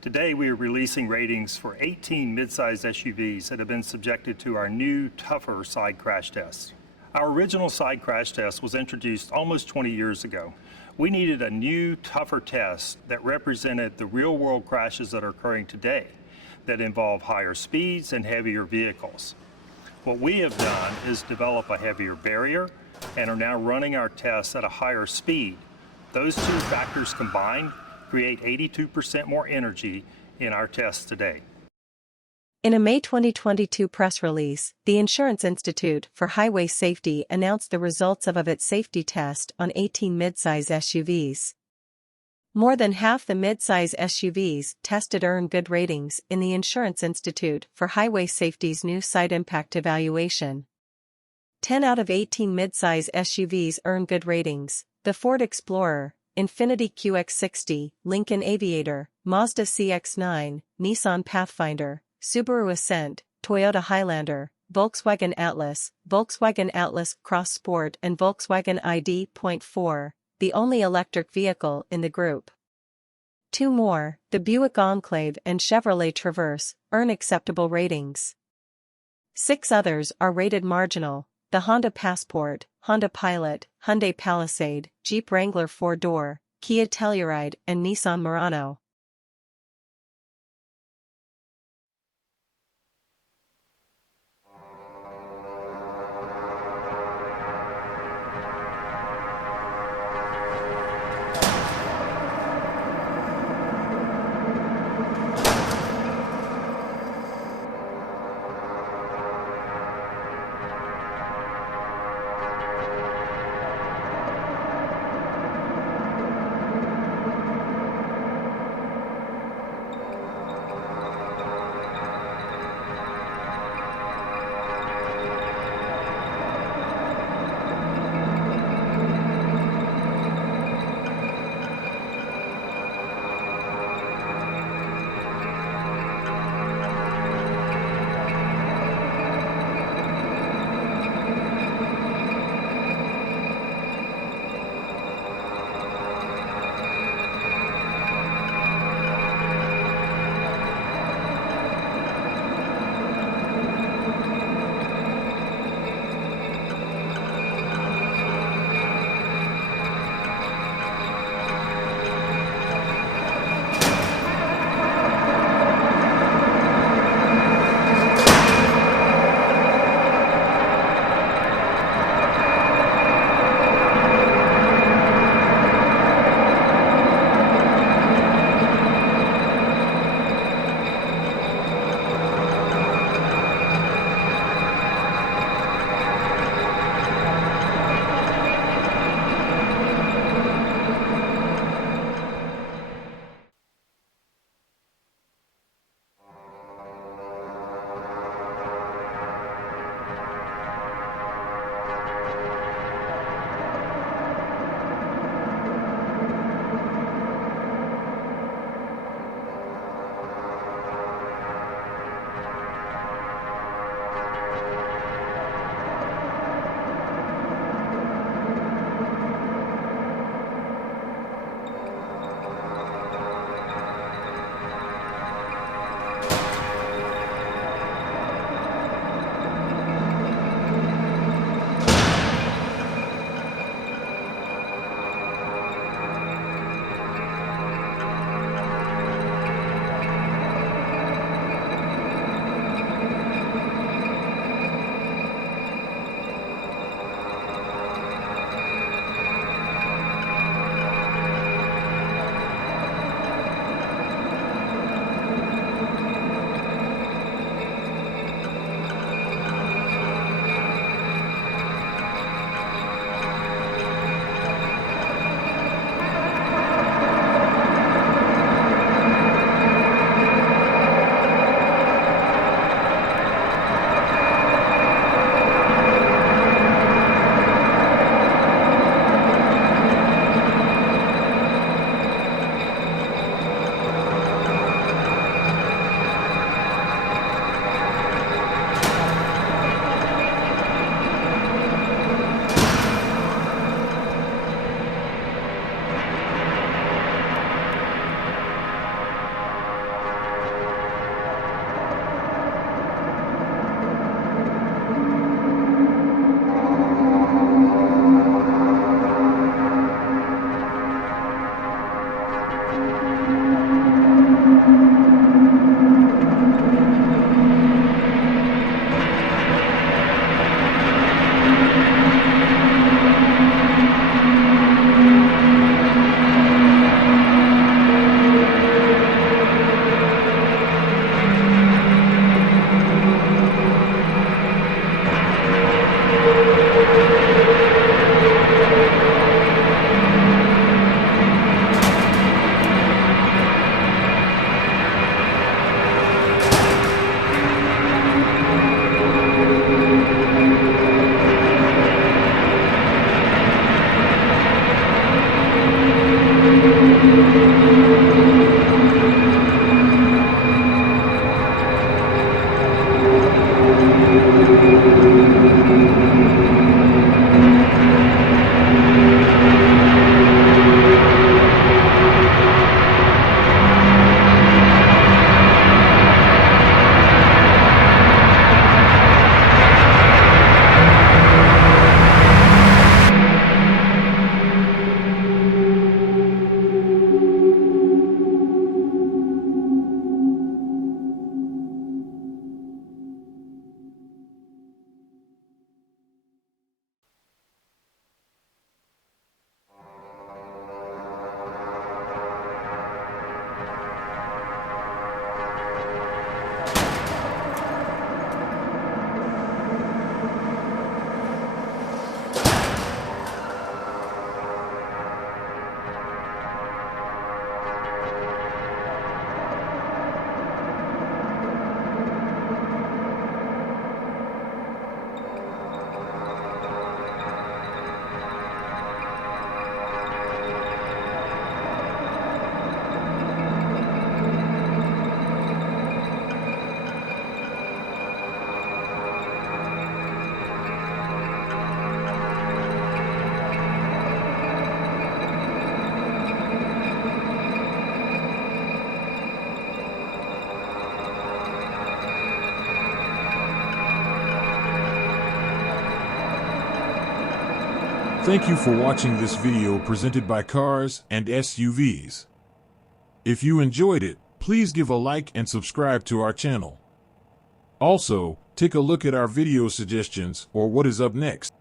Today we are releasing ratings for 18 midsize SUVs that have been subjected to our new, tougher side crash test. Our original side crash test was introduced almost 20 years ago. We needed a new, tougher test that represented the real-world crashes that are occurring today that involve higher speeds and heavier vehicles. What we have done is develop a heavier barrier and are now running our tests at a higher speed. Those two factors combined create 82% more energy in our tests today. In a May 2022 press release, the Insurance Institute for Highway Safety announced the results of its safety test on 18 midsize SUVs. More than half the midsize SUVs tested earned good ratings in the Insurance Institute for Highway Safety's new side impact evaluation. 10 out of 18 midsize SUVs earned good ratings: the Ford Explorer, Infiniti QX60, Lincoln Aviator, Mazda CX-9, Nissan Pathfinder, Subaru Ascent, Toyota Highlander, Volkswagen Atlas Cross Sport and Volkswagen ID.4, the only electric vehicle in the group. Two more, the Buick Enclave and Chevrolet Traverse, earn acceptable ratings. 6 others are rated marginal: the Honda Passport, Honda Pilot, Hyundai Palisade, Jeep Wrangler 4-door, Kia Telluride and Nissan Murano. Thank you for watching this video presented by Cars and SUVs. If you enjoyed it, please give a like and subscribe to our channel. Also, take a look at our video suggestions or what is up next.